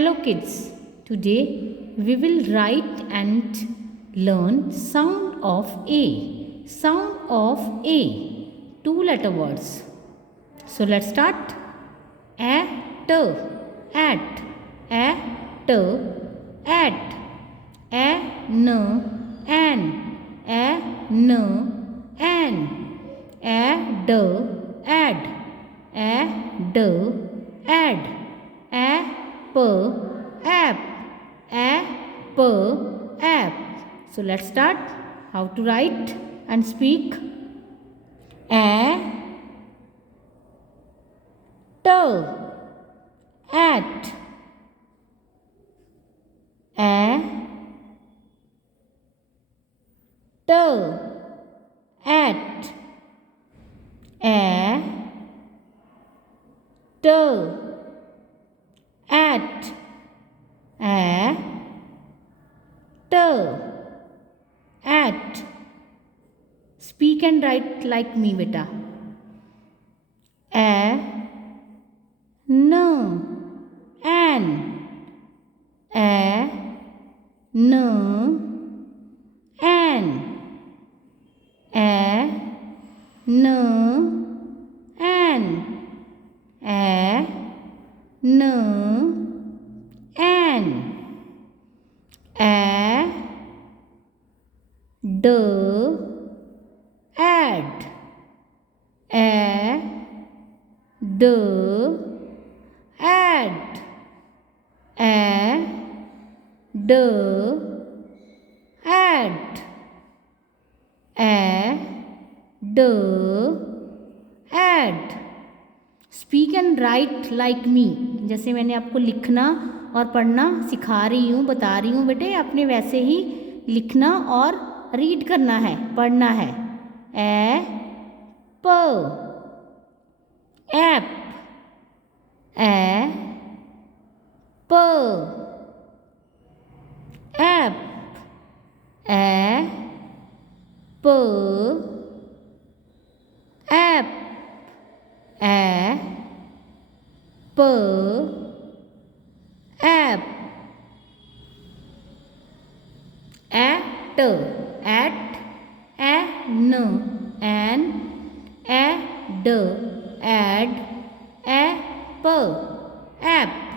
Hello kids, today we will write and learn sound of A. Sound of A, two letter words. So let's start. At, at, at, at, an, an, an, add, add, add, app, app. So let's start how to write and speak. At, at, at. Speak and write like me, beta. N, an, n, an, n, an, n, an, d, add, d, add, d, add, d, add. Speak and right like me. जैसे मैंने आपको लिखना और पढ़ना सिखा रही हूँ, बता रही हूँ बेटे, आपने वैसे ही लिखना और रीड करना है, पढ़ना है. प, ऐप, प, ऐप, प, ऐप, प, app. At, an, add, add, app, app.